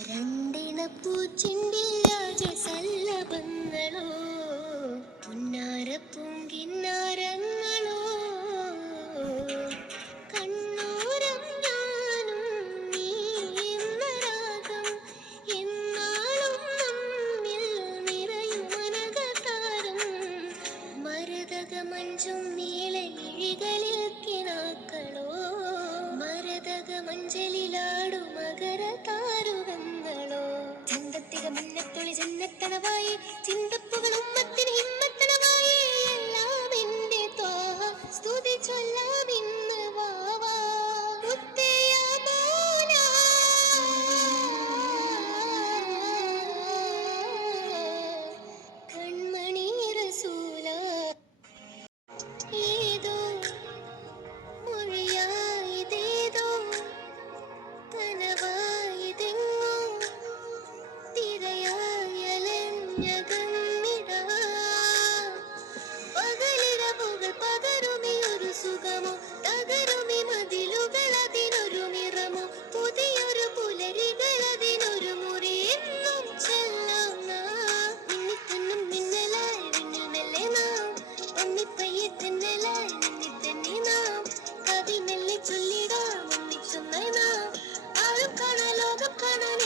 രണ്ടിണ പൂച്ചെണ്ടിൽ രാജസല്ലഭങ്ങളോ പുന്നാര പൂങ്കിന്നാരങ്ങളോ കണ്ണോരം ഞാനും നീ എന്ന രാഗം എന്നാളും നമ്മിൽ നിറയും മനകതാരം മരതക മഞ്ചും നീളമിഴികളിൽ കിനാക്കളോ മരതക മഞ്ചലിലാടു മകര താരുകങ്ങളോ ചന്തത്തിക മന്നത്തൊളി ജന്നത്തണവായി ചിന്തപ്പുകൾ ഉമ്മത്തിന് ഹിമ്മത്തണവായി എല്ലാം എന്റെ ത്വാഹ സ്തുതി ചൊല്ലാം ഇന്ന് വാവാ മുത്തയ്യ മൗന കൺമണി റസൂല ഏതോ മൊഴിയായിതേതോ കനവായിതെങ്ങോ തിരയായലഞ്ഞകന്നിടാ പകലിരവുകൾ പകരുമി ഒരു സുഖമോ തകരുമി മതിലുകൾ അതിനൊരു നിറമോ പുതിയൊരു പുലരികൾ അതിനൊരു മുറി എന്നും ചെല്ലാം മിന്നിത്തുന്നും മിന്നലായി വിണ്ണിൽ മെല്ലെ നാം ഒന്നിപ്പയ്യെ തെന്നലായി നിന്നി തന്നെ നാം കവി മെല്ലെ ചൊല്ലിടാം ഒന്നിച്ചൊന്നായി നാം ആരും കാണാ ലോകം കാണാൻ